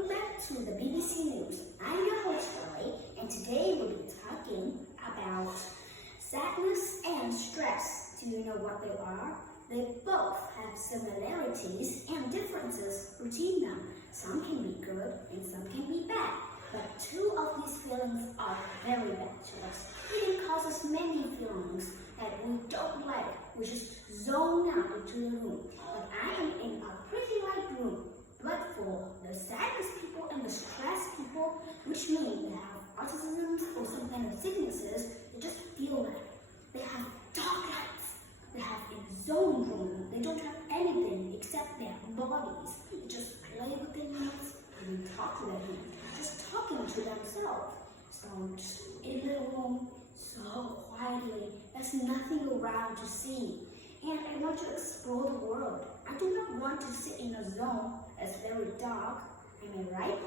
welcome back to the BBC News. I'm your host, Dolly, and today we'll be talking about sadness and stress. Do you know what they are? They both have similarities and differences between them. Some can be good and some can be bad, but two of these feelings are very bad to us. It causes many feelings that we don't like. We just zone out into the room. But I am in a pretty light room. But for the sadness people and the stress people, which mean they have autism or some kind of sicknesses, they just feel that. They have dark lights. They have a zone room. They don't have anything except their bodies. They just play with their hands and talk to their hands, just talking to themselves. So just in the room, so quietly, there's nothing around to see. And I want to explore the world. I do not want to sit in a zone that's very dark. Am I right?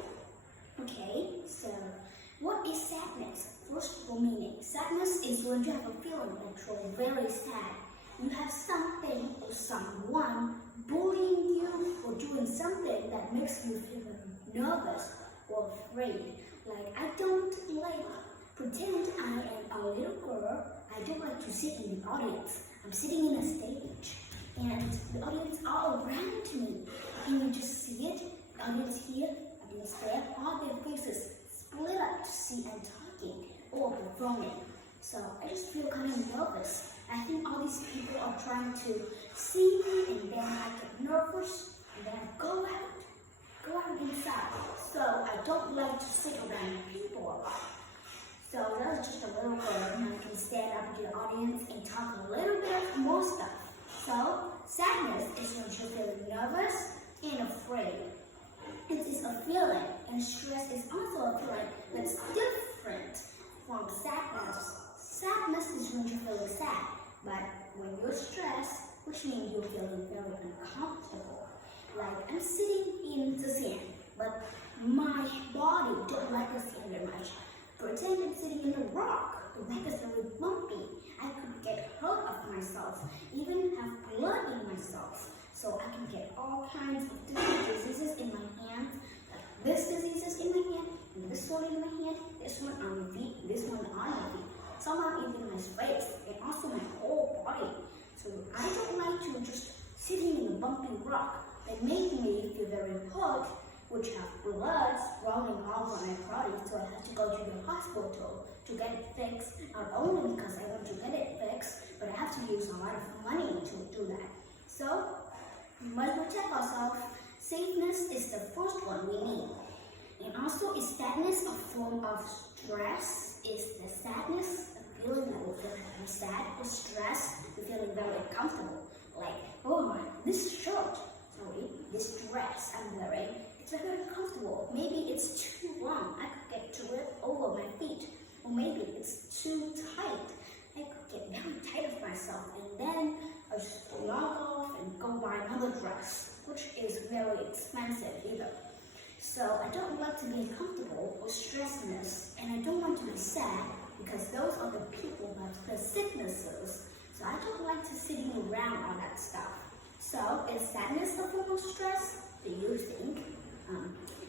Okay, so what is sadness? First of all, meaning. Sadness is when you have a feeling that you're very sad. You have something or someone bullying you or doing something that makes you feel nervous or afraid. Like, I don't like pretend I am a little girl. I don't like to sit in the audience. I'm sitting in a stage and the audience all around me. Can you just see it? The audience here, audience there, all their faces split up to see and talking or performing. So I just feel kind of nervous. I think all these people are trying to see me and then I get nervous and then I go out inside. So I don't like to sit around people a lot. So that was just a little word, and I can stand up to the audience and talk a little bit of more stuff. So, sadness is when you're feeling nervous and afraid. It is a feeling, and stress is also a feeling that's different from sadness. Sadness is when you're feeling sad, but when you're stressed, which means you're feeling very uncomfortable. Like, I'm sitting in the sand, but my body don't like the sand very much. Pretend I'm sitting in a rock. The back is very bumpy. I could get hurt of myself, even have blood in myself. So I can get all kinds of different diseases in my hand. Like this disease is in my hand, and this one in my hand, this one on my feet, this one on my feet. Some are even my face, and also my whole body. So I don't like to just sitting in a bumpy rock that made me feel very hurt, which have blood running all over my body, so I have to go to the hospital to get it fixed, not only because I want to get it fixed, but I have to use a lot of money to do that. So, we must protect ourselves. Safeness is the first one we need. And also, is sadness a form of stress? Is the sadness a feeling that we feel sad or stressed? We're feeling very uncomfortable. Like, oh, this this dress I'm wearing, it's very uncomfortable. Maybe it's too long. I could get to it over my feet. Or maybe it's too tight. I could get very tight of myself. And then I just log off and go buy another dress, which is very expensive either. So I don't like to be uncomfortable or stressedness. And I don't want to be sad because those are the people who have the sicknesses. So I don't like to sitting around all that stuff. So, is sadness a form of stress? Do you think?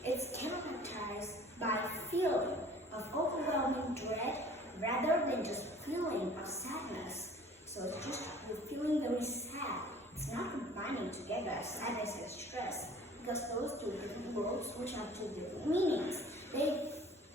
It's characterized by feeling of overwhelming dread rather than just feeling of sadness. So it's just you're feeling very sad. It's not combining together sadness and stress because those two different words which have two different meanings. They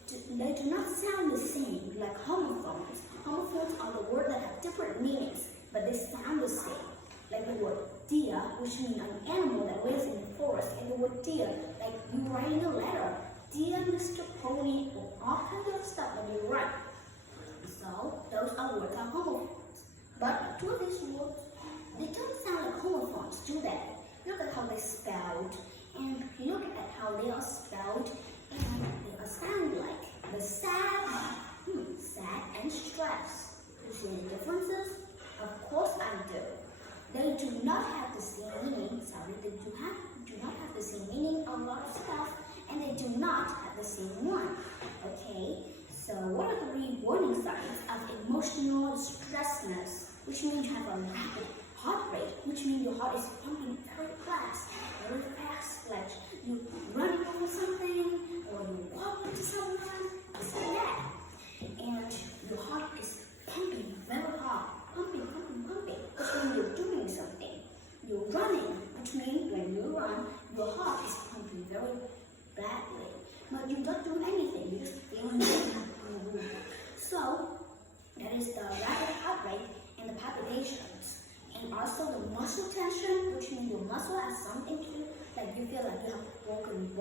do not sound the same like homophones. Homophones are the words that have different meanings, but they sound the same. Like the word deer, which means an animal that lives in the forest, and the word deer, like you write in a letter, dear Mr. Pony, or all kinds of stuff that you write. So those are words are homophones. But two of these words, they don't sound like homophones, do they? Look at how they spelled, and look at how they are spelled, and they sound like the sad, sad and stress. You see any differences? Of course I do. They do not have the same meaning. They do not have the same meaning of a lot of stuff, and they do not have the same one. Okay, so what are the three warning signs of emotional stressness? Which means you have a rapid heart rate, which means your heart is pumping very fast, like you running over something,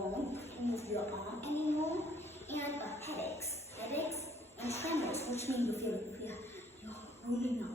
won't move your arm anymore, and headaches and tremors, which mean you're really not